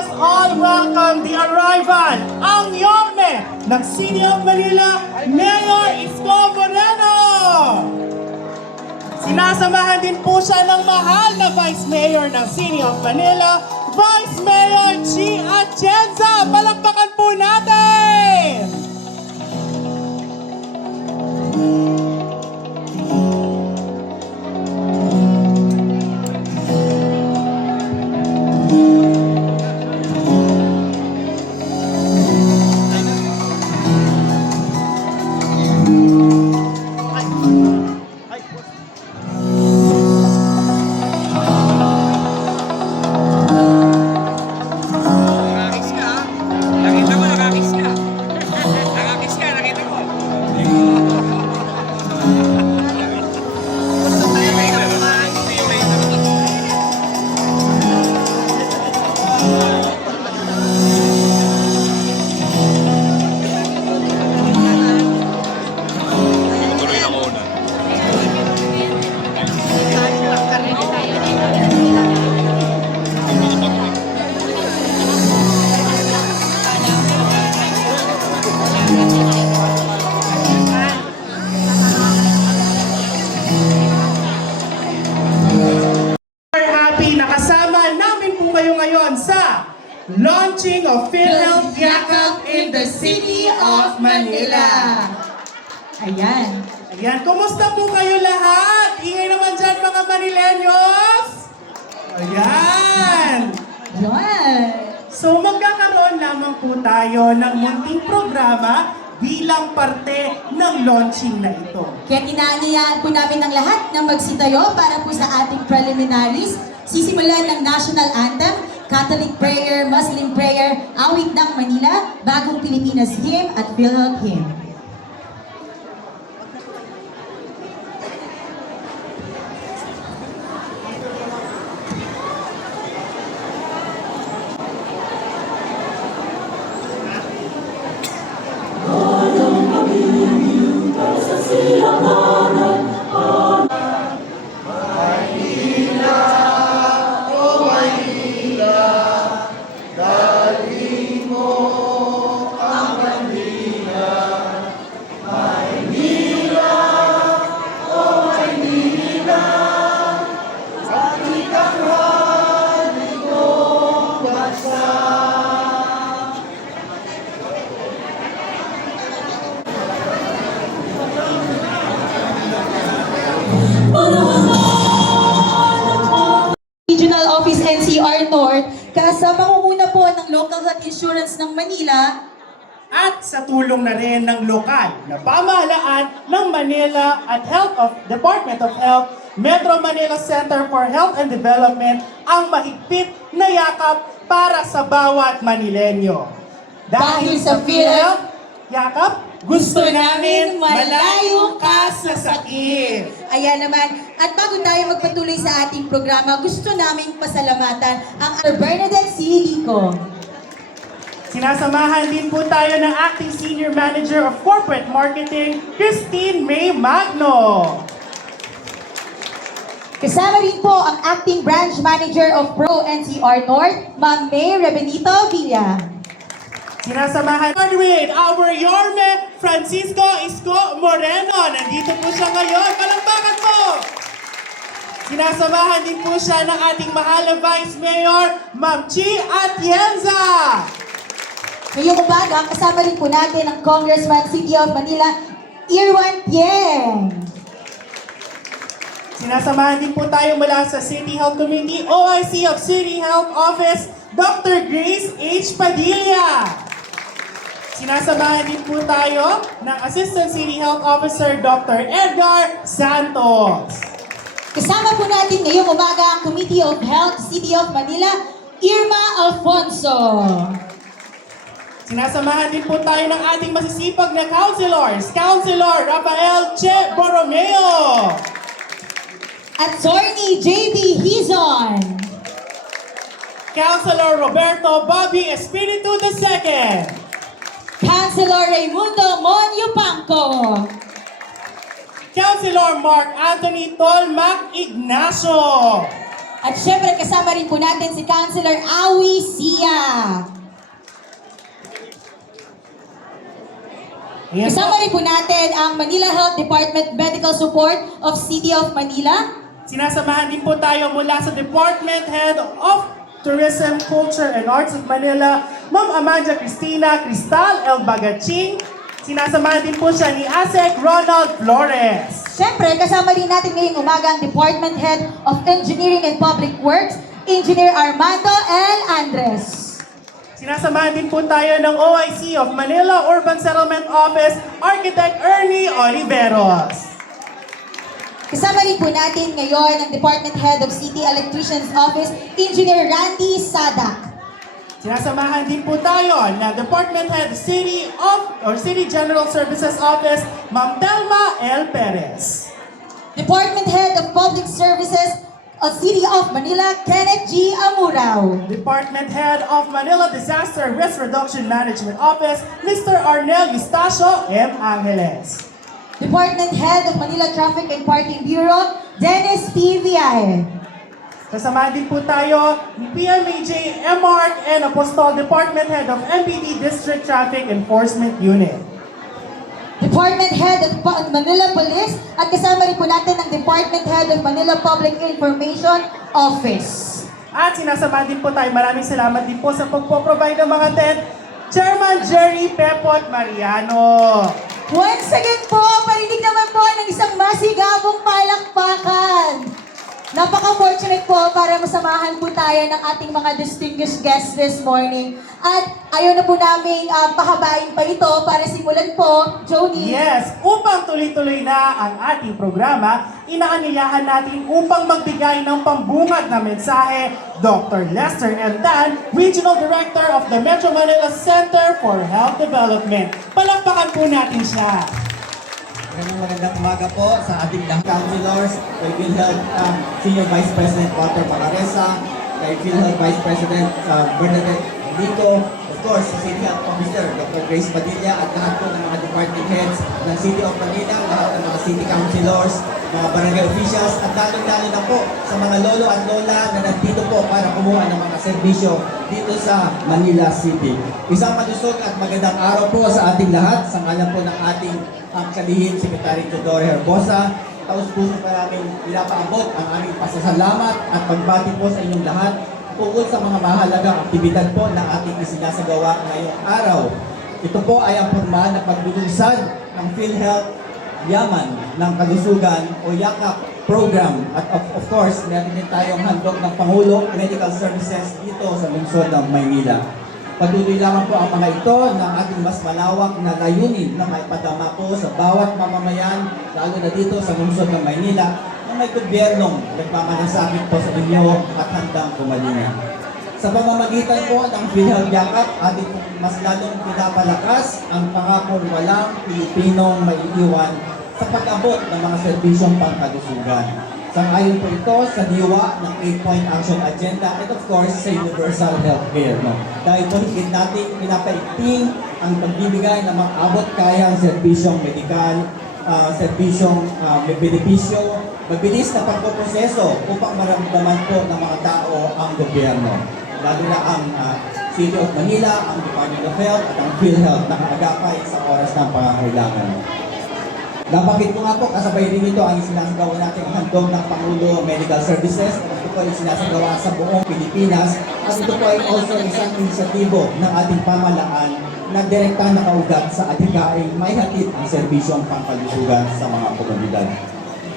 us all welcome the arrival, ang Yorme ng City of Manila, Mayor Isko Moreno! Sinasamahan din po siya ng mahal na Vice Mayor ng City of Manila, Vice Mayor G. Atienza! Palakpakan po natin! Nakakis ka, ha? Nakita ko, nakakis ka. Nakakis ka, nakita ko. Tuloy na ko una. We're happy na kasama namin po kayo ngayon sa launching of PhilHealth Yakap in the City of Manila. Ayan. Ayan, kumusta po kayo lahat? Ingay naman dyan mga Manileños! Ayan! Ayan. So magkakaroon lamang po tayo ng munting programa bilang parte ng launching na ito. Kaya inaanyayahan po namin ang lahat na magsitayo para po sa ating preliminaries. Sisimulan ng National Anthem, Catholic Prayer, Muslim Prayer, Awit ng Manila, Bagong Pilipinas Hymn at PhilHealth Hymn. Regional Office NCR North, sa pangunguna po ng Local Health Insurance ng Manila, At sa tulong na rin ng lokal na pamahalaan ng Manila at Department of Health, Metro Manila Center for Health and Development ang mahigpit na yakap para sa bawat Manileño. Dahil sa PhilHealth, yakap, gusto namin malayo ka sa sakit. ayan naman. At bago tayo magpatuloy sa ating programa, gusto naming pasalamatan ang Bernadette C. Lico. Sinasamahan din po tayo ng Acting Senior Manager of Corporate Marketing, Christine May Magno. Kasama rin po ang Acting Branch Manager of Pro NCR North, Ma'am May Rebenito Villa. Sinasamahan with our Yorme Francisco Isko Moreno. Nandito po siya ngayon. Palakpakan po! Sinasamahan din po siya ng ating mahal na Vice Mayor, Ma'am Chi Atienza. Ngayong umaga, kasama rin po natin ang Congressman City of Manila, Irwan Tieng. Sinasamahan din po tayo mula sa City Health Committee, OIC of City Health Office, Dr. Grace H. Padilla. Sinasamahan din po tayo ng Assistant City Health Officer, Dr. Edgar Santos. Kasama po natin ngayong umaga ang Committee of Health, City of Manila, Irma Alfonso. Sinasamahan din po tayo ng ating masisipag na councilors, Councilor Rafael Che Borromeo. Attorney J.D. Hizon. Councilor Roberto Bobby Espiritu II. Councilor Raimundo Mon Yupanco. Councilor Mark Anthony Tolmac Ignacio. At syempre kasama rin po natin si Councilor Awi Sia. Ayan po. Kasama rin po natin ang Manila Health Department Medical Support of City of Manila. Sinasamahan din po tayo mula sa Department Head of Tourism, Culture, and Arts of Manila, Ma'am Amanda Cristina Cristal El Bagaching. Sinasamahan din po siya ni ASEC Ronald Flores. Syempre, kasama rin natin ngayong umaga ang Department Head of Engineering and Public Works, Engineer Armando L. Andres. Sinasamahan din po tayo ng OIC of Manila Urban Settlement Office, Architect Ernie Oliveros. Kasama rin po natin ngayon ang Department Head of City Electricians Office, Engineer Randy Sadak. Sinasamahan din po tayo ng Department Head City General Services Office, Ma'am Telma L. Perez. Department Head of Public Services of City of Manila, Kenneth G. Amurao. Department Head of Manila Disaster Risk Reduction Management Office, Mr. Arnel Eustacio M. Angeles. Department Head of Manila Traffic and Parking Bureau, Dennis P. Villae. Kasama din po tayo ni PMAJ MARC and Apostol Department Head of MPD District Traffic Enforcement Unit. Department Head of Manila Police at kasama rin po natin ang Department Head of Manila Public Information Office. At sinasamahan din po tayo, maraming salamat din po sa pagpo-provide ng mga tent, Chairman Jerry Pepot Mariano. Once again po, parinig naman po ng isang masigabong palakpakan. Napaka-fortunate po para masamahan po tayo ng ating mga distinguished guests this morning. At ayaw na po namin pahabain pa ito para simulan po, Jody. Yes, upang tuloy-tuloy na ang ating programa, inaanyayahan natin upang magbigay ng pambungad na mensahe, Dr. Lester M. Tan, Regional Director of the Metro Manila Center for Health Development. Palakpakan po natin siya. Magandang umaga po sa ating lahat councilors, kay PhilHealth Senior Vice President Walter Macaresa, kay PhilHealth Vice President Bernadette Lico, of course, sa City Health Officer, Dr. Grace Padilla, at lahat po ng mga department heads ng City of Manila, lahat ng mga city councilors, mga barangay officials, at lalo-lalo na po sa mga lolo at lola na nandito po para kumuha ng mga serbisyo dito sa Manila City. Isang malusog at magandang araw po sa ating lahat, sa ngalan po ng ating kalihim Secretary Teodoro Herbosa. Taus-puso pa namin pinapaabot ang aming pasasalamat at pagbati po sa inyong lahat tungkol sa mga mahalagang aktibidad po na ating isinasagawa ngayong araw. Ito po ay ang formal na paglulunsad ng PhilHealth Yaman ng Kalusugan o YAKAP program. At of course, meron din tayong handog ng Pangulo Medical Services dito sa lungsod ng Maynila. Patuloy lamang po ang mga ito ng ating mas malawak na layunin na maipadama po sa bawat mamamayan, lalo na dito sa lungsod ng Maynila, na may gobyernong nagmamalasakit po sa inyo at handang kumalinga. Sa pamamagitan po ng PhilHealth YAKAP, ating mas lalong pinapalakas ang pangakong walang Pilipinong maiiwan sa pag-abot ng mga serbisyong pangkalusugan. Sang-ayon po ito sa diwa ng 8-point action agenda at of course sa universal healthcare. No? Dahil po higit natin pinapaigting ang pagbibigay ng mga abot kayang serbisyong medikal, serbisyong may benepisyo, mabilis na pagpoproseso upang maramdaman po ng mga tao ang gobyerno. Lalo na ang City of Manila, ang Department of Health at ang PhilHealth na kaagapay sa oras ng pangangailangan. Nabanggit ko nga po, kasabay rin ito ang isinasagawa natin ang handog ng Pangulo Medical Services. Ito po ay isinasagawa sa buong Pilipinas. At ito po ay also isang inisyatibo ng ating pamahalaan na direkta nakaugat sa adhikaing may hatid ang serbisyong pangkalusugan sa mga komunidad.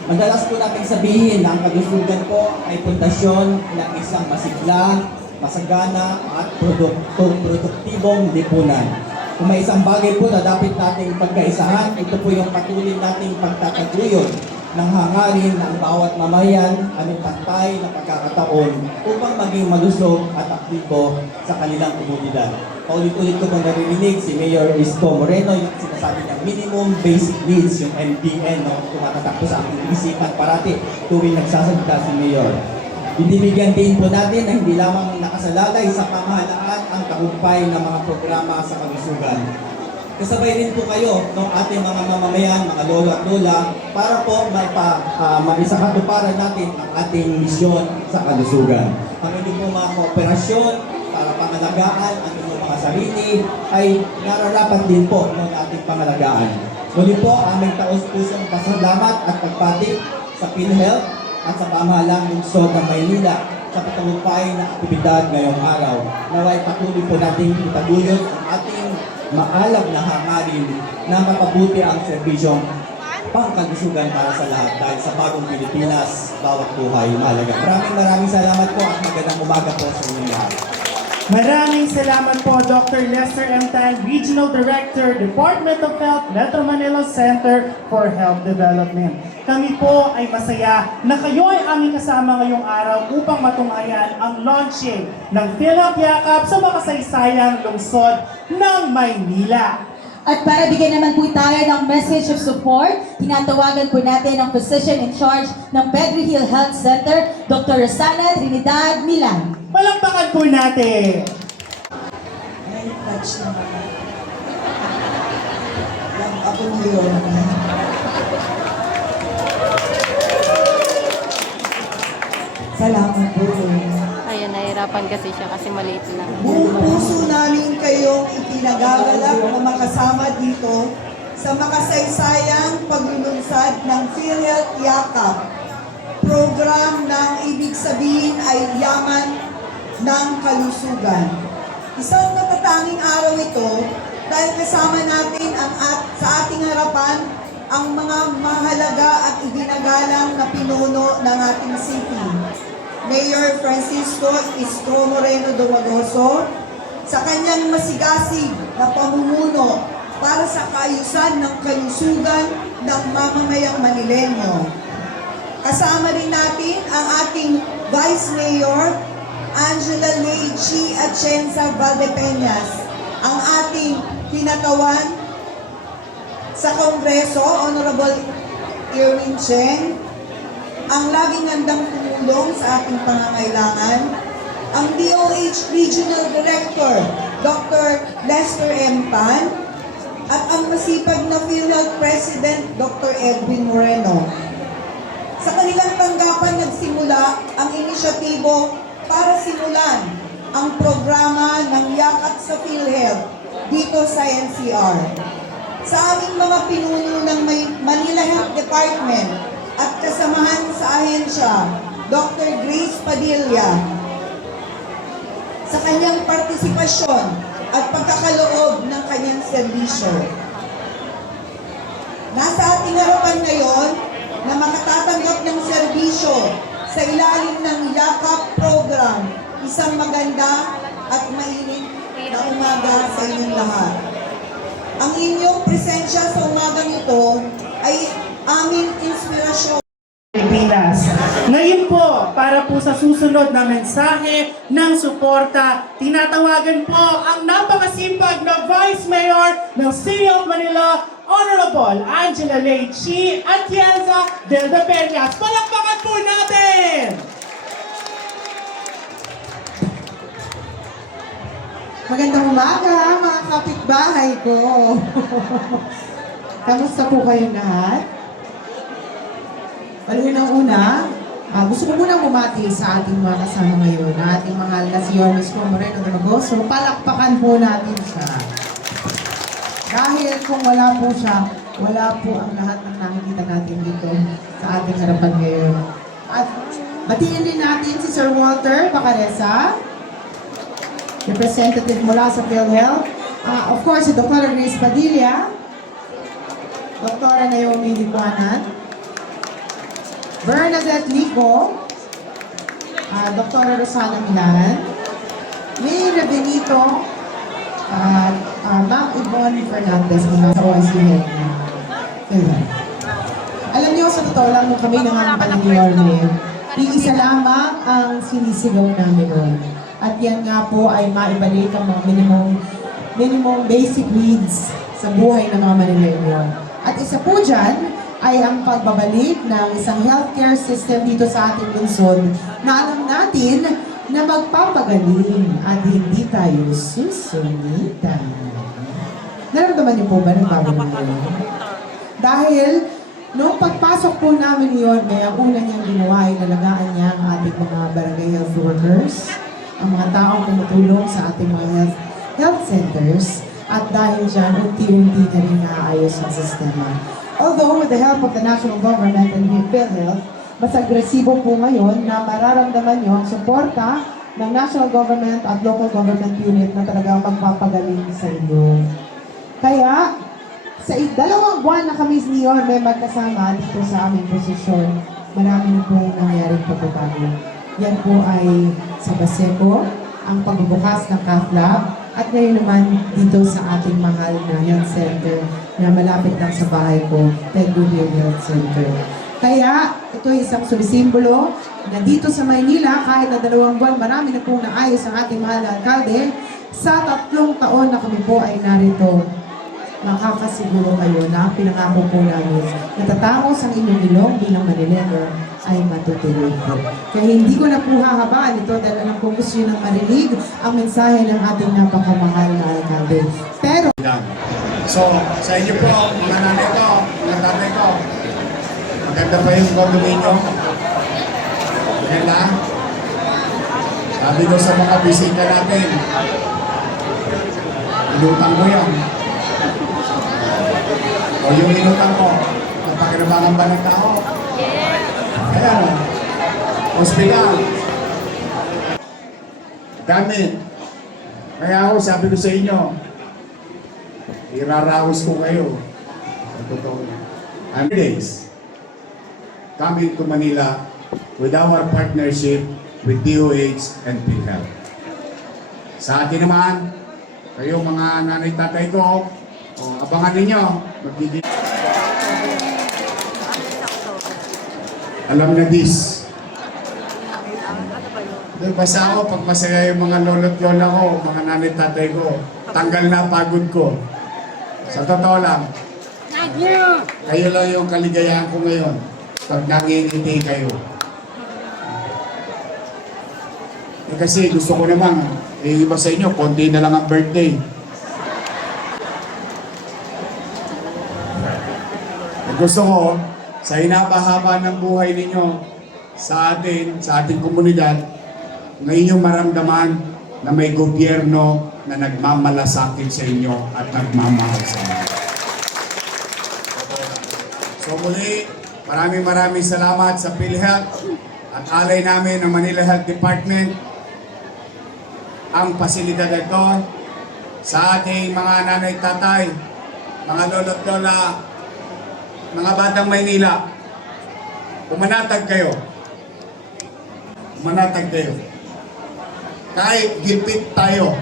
Madalas po natin sabihin na ang kalusugan po ay pundasyon ng isang masigla, masagana at produktibong lipunan. Kung may isang bagay po na dapat nating pagkaisahan, ito po yung patuloy nating pagtataguyod ng hangarin ng bawat mamayan aming pantay na pagkakataon upang maging malusog at aktibo sa kanilang komunidad. Paulit-ulit ko pong naririnig si Mayor Isko Moreno, yung sinasabi niya minimum basic needs, yung MBN, no? Tumatatak po sa aking isipan parati tuwing nagsasalita si Mayor. Binibigyan din po natin na hindi lamang nakasalalay sa pamahalaan ang tagumpay ng mga programa sa kalusugan. kasabay rin po kayo ng ating mga mamamayan, mga lolo at lola para po maisakatuparan natin ang ating misyon sa kalusugan. Ang inyong po mga kooperasyon para pangalagaan ang inyong mga sarili ay nararapat din po ng ating pangalagaan. Muli po, aming taos-pusong pasalamat at pagpati sa PhilHealth at sa pamahalang lungsod ng Maynila sa patagumpay na aktibidad ngayong araw. Naway patuloy po natin itaguyod ang ating maalab na hangarin na mapabuti ang serbisyong pangkalusugan para sa lahat dahil sa bagong Pilipinas, bawat buhay mahalaga. Maraming salamat po at magandang umaga po sa inyong lahat. Maraming salamat po, Dr. Lester M. Tan, Regional Director, Department of Health, Metro Manila Center for Health Development. Kami po ay masaya na kayo ay aming kasama ngayong araw upang matunghayan ang launching ng PhilHealth Yakap sa makasaysayang lungsod ng Maynila. At para bigyan naman po tayo ng message of support, tinatawagan po natin ang Physician in Charge ng Pedro Hill Health Center, Dr. Rosana Trinidad Milan. Palakpakan po natin! Ay, touch naman. Lang ako ngayon. Salamat po. Ayun, nahirapan kasi siya kasi maliit lang. Buong puso namin kayong ikinagagalak na makasama dito sa makasaysayang paglulunsad ng PhilHealth Yakap. Program ng ibig sabihin ay yaman ng kalusugan. Isang natatanging araw ito dahil kasama natin sa ating harapan ang mga mahalaga at iginagalang na pinuno ng ating city. Mayor Francisco Isko Moreno Dumagoso sa kanyang masigasig na pamumuno para sa kaayusan ng kalusugan ng mamamayang Manileño. Kasama rin natin ang ating Vice Mayor Angela Lei Chi Atienza Valdepeñas, ang ating tinatawan sa Kongreso, Honorable Irwin Cheng, ang laging handang tumulong sa ating pangangailangan, ang DOH Regional Director, Dr. Lester M. Tan, at ang masipag na PhilHealth President, Dr. Edwin Moreno. Sa kanilang tanggapan nagsimula ang inisyatibo para simulan ang programa ng Yakap sa PhilHealth dito sa NCR. Sa aming mga pinuno ng Manila Health Department at kasamahan sa ahensya, Dr. Grace Padilla, sa kanyang partisipasyon at pagkakaloob ng kanyang serbisyo. Nasa ating harapan ngayon na makatatanggap ng serbisyo sa ilalim ng Yakap program, isang maganda at mainit na umaga sa inyong lahat. Ang inyong presensya sa umagang ito ay aming inspirasyon. Pilipinas. Ngayon po, para po sa susunod na mensahe ng suporta, tinatawagan po ang napakasipag na Vice Mayor ng City of Manila, Honorable Angela Lei Chi Atienza Valdepeñas. Palakpakan po natin! Magandang umaga, mga kapitbahay ko. Kamusta po kayong lahat? Unang-una, gusto ko munang bumati sa ating mga kasama ngayon, na ating mahal na si Yormes Moreno Dumagoso. Palakpakan po natin siya. Dahil kung wala po siya, wala po ang lahat ng nakikita natin dito sa ating harapan ngayon. At batiin din natin si Sir Walter Bacaresa, representative mula sa PhilHealth. Of course, si Dr. Grace Padilla, Dr. Naomi Lipuanan, Bernadette Lico, Dr. Rosana Milan, Mayor Benito, at Ma'am Yvonne Fernandez mula sa OIC Health na PhilHealth. Alam niyo, sa totoo lang, nung kami nangangampanya ni Yorme, iisa lamang ang sinisigaw namin noon. At yan nga po ay maibalik ang mga minimum basic needs sa buhay ng mga Manileño. At isa po dyan ay ang pagbabalik ng isang healthcare system dito sa ating lungsod na alam natin na magpapagaling at hindi tayo susunitan. Naramdaman niyo po ba ng bago ng ngayon? Dahil, noong pagpasok po namin yun, kaya ang una niyang ginawa ay nalagaan niya ang ating mga barangay health workers, ang mga taong tumutulong sa ating mga health centers, at dahil dyan, unti-unti na rin naayos ang sistema. Although, with the help of the national government and PhilHealth, mas agresibo po ngayon na mararamdaman niyo ang suporta ng national government at local government unit na talagang magpapagaling sa inyo. Kaya, sa 2 buwan na kami ni Yorme may magkasama dito sa aming posisyon, marami na pong nangyaring pagbabago. Yan po ay sa Baseco, ang pagbubukas ng Cath Lab, at ngayon naman dito sa ating mahal na health center na malapit lang sa bahay ko, Tegucigalpa Health Center. Kaya, ito ay isang sumisimbolo na dito sa Maynila, kahit na 2 buwan, marami na pong naayos ang ating mahal na alkalde. Sa 3 taon na kami po ay narito, makakasiguro kayo na pinangako po namin natatapos ang inyong ilong bilang Manileño ay matutuloy po. Kaya hindi ko na po hahabaan ito dahil alam ko gusto nyo nang marinig ang mensahe ng ating napakamahal na alkalde. Pero So, sa inyo po, mga nanay ko, mga tatay ko, maganda pa yung condominium. Maganda. Sabi ko sa mga bisita natin, inutang ko yan. O yung inutang ko, napakinabangan ba ng tao? Ayan, hospital. Gamit. Kaya ako, sabi ko sa inyo, iraraos ko kayo. Sa totoo. And days, coming to Manila with our partnership with DOH and PhilHealth. Sa atin naman, kayo mga nanay tatay ko, abangan ninyo, magiging... Alam na this. Basta ako, pag masaya yung mga lolo't lola ko, mga nanay tatay ko, tanggal na pagod ko. Sa totoo lang, kayo lang yung kaligayahan ko ngayon pag nangingiti kayo. Kasi gusto ko naman, iba sa inyo, konti na lang ang birthday. Gusto ko, sa hinaba-haba ng buhay ninyo, sa ating komunidad, ngayon yung maramdaman na may gobyerno na nagmamalasakit sa inyo at nagmamahal sa inyo. So muli, maraming salamat sa PhilHealth at alay namin ng Manila Health Department ang pasilidad ito sa ating mga nanay-tatay, mga lolo't lola, mga batang Maynila. Umanatag kayo. Umanatag kayo. Kahit gipit tayo,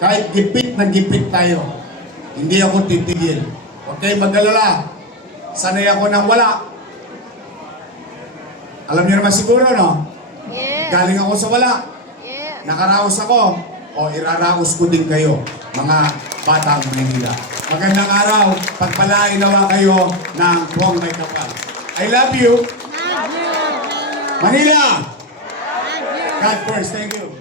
kahit gipit na gipit tayo, hindi ako titigil. Okay, mag-alala. Sanay ako nang wala. Alam niyo naman siguro, no? Yeah. Galing ako sa wala. Yeah. Nakaraos ako. O iraraos ko din kayo, mga batang Manila. Magandang araw. Pagpalain nawa kayo ng buwang may kapal. I love you. Manila! God first. Thank you.